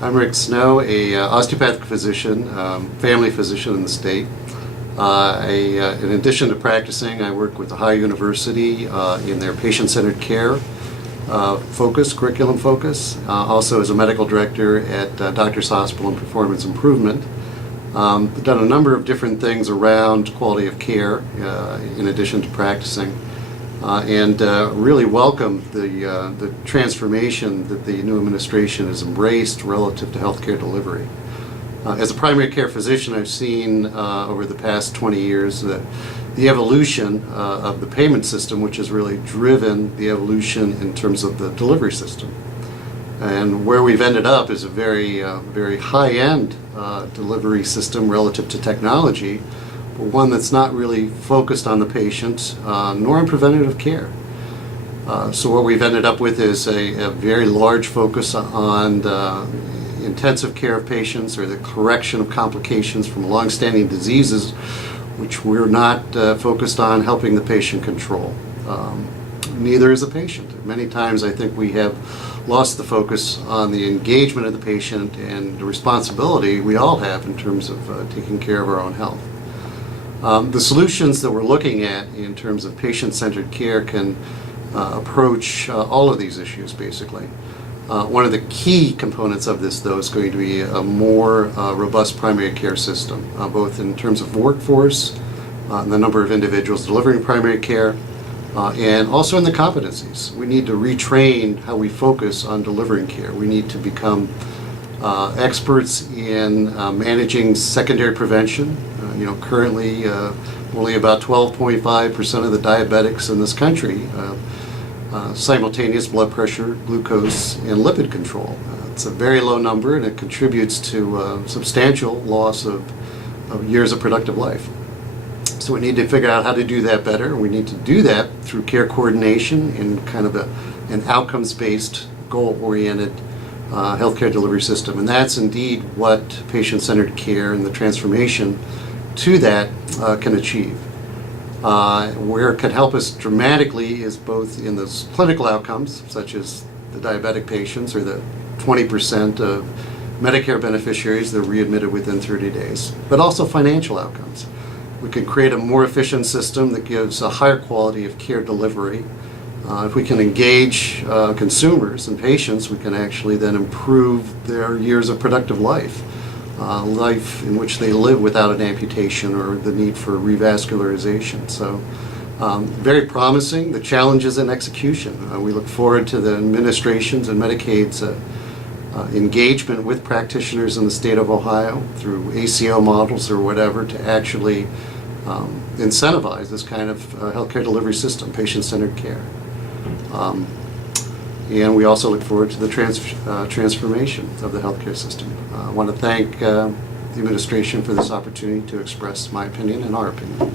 I'm Rick Snow, a osteopathic physician, family physician in the state. In addition to practicing, I work with Ohio University in their patient-centered care curriculum focus. Also as a medical director at Doctors Hospital and Performance Improvement. I've done a number of different things around quality of care in addition to practicing. And really welcome the transformation that the new administration has embraced relative to healthcare delivery. As a primary care physician, I've seen over the past 20 years the evolution of the payment system, which has really driven the evolution in terms of the delivery system. And where we've ended up is a very high-end delivery system relative to technology, but one that's not really focused on the patient nor on preventative care. So what we've ended up with is a very large focus on intensive care of patients, or the correction of complications from long-standing diseases, which we're not focused on helping the patient control. Neither is the patient. Many times I think we have lost the focus on the engagement of the patient and the responsibility we all have in terms of taking care of our own health. The solutions that we're looking at in terms of patient-centered care can approach all of these issues, basically. One of the key components of this, though, is going to be a more robust primary care system, both in terms of workforce, the number of individuals delivering primary care, and also in the competencies. We need to retrain how we focus on delivering care. We need to become experts in managing secondary prevention. Currently only about 12.5% of the diabetics in this country simultaneous blood pressure, glucose, and lipid control. It's a very low number, and it contributes to substantial loss of years of productive life. So we need to figure out how to do that better. We need to do that through care coordination in kind of an outcomes-based, goal-oriented healthcare delivery system. And that's indeed what patient-centered care and the transformation to that can achieve. Where it can help us dramatically is both in those clinical outcomes, such as the diabetic patients, or the 20% of Medicare beneficiaries that are readmitted within 30 days, but also financial outcomes. We can create a more efficient system that gives a higher quality of care delivery. If we can engage consumers and patients, we can actually then improve their years of productive life. Life in which they live without an amputation or the need for revascularization. So very promising. The challenges in execution. We look forward to the administration's and Medicaid's engagement with practitioners in the state of Ohio through ACO models or whatever to actually incentivize this kind of healthcare delivery system, patient-centered care. And we also look forward to the transformation of the healthcare system. I want to thank the administration for this opportunity to express my opinion and our opinion.